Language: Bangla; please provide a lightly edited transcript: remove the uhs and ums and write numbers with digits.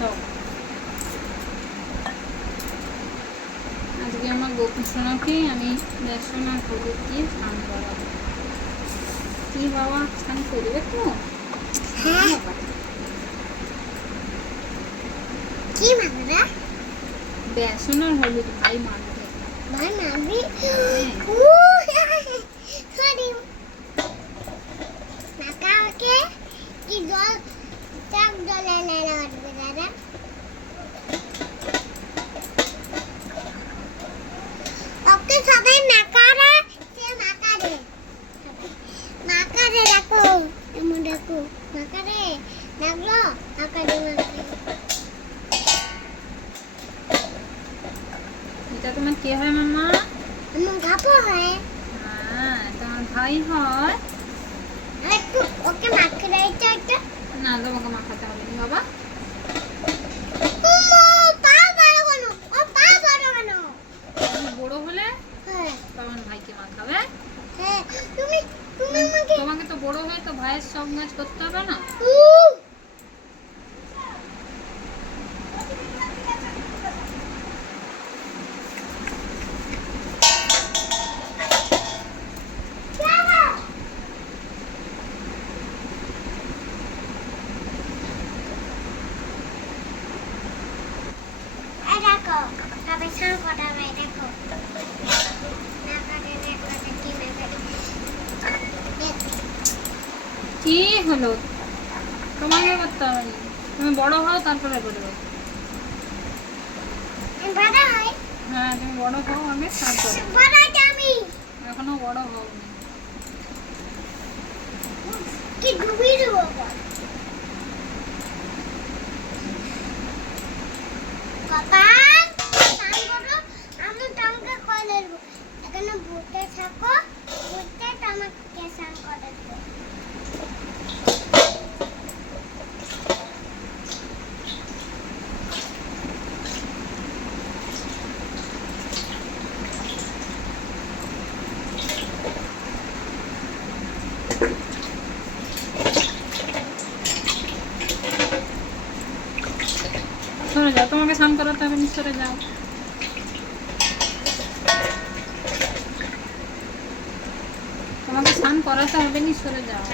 দাও। আজকে আমার গোপু সোনাকে আমি বেসন আর হলুদ দিয়ে স্নান করাবো। কি বাবা স্নান করবে তো? হ্যাঁ। কি মাখবে? বেসন আর হলুদ ভাই মাখবে। ভাই মাখবি? সরি। মাখাকে কি জল চাক জলে নেড়ে উঠবে দাদা। ওকে সবাই মাখারে সে মাখারে মাখারে রাখো এমন রাখো মাখারে রাখলো মাখারে মাখারে। এটা তোমার কে হয় মামা? আমার ঘাপো হয়। হ্যাঁ তোমার ভাই হয়। একটু ওকে মাখিয়ে দিতে একটা। না তোমাকে মাখাতে হবে না বাবা। তুমি বড় হলে তোমার ভাইকে মাখাবে। তোমাকে তো বড় হয়ে তো ভাইয়ের সব কাজ করতে হবে না? দেখো সবাই স্নান করাবে দেখো। কি হলো? তোমাকে করতে হবে না, তুমি বড় হও তারপরে করবে। হ্যাঁ তুমি বড় হও আগে তারপরে। এখনো বড় হও না। কি ডুবিয়ে দেবো বাবা স্নান করো আমি তোমাকে করে দেবো। এখানে বসে থাকো বসে তোমাকে স্নান করে দেবো। সরে যাও, তোমাকে স্নান করাতে হবে, সরে যাও। তোমাকে স্নান করাতে হবে নি, সরে যাও।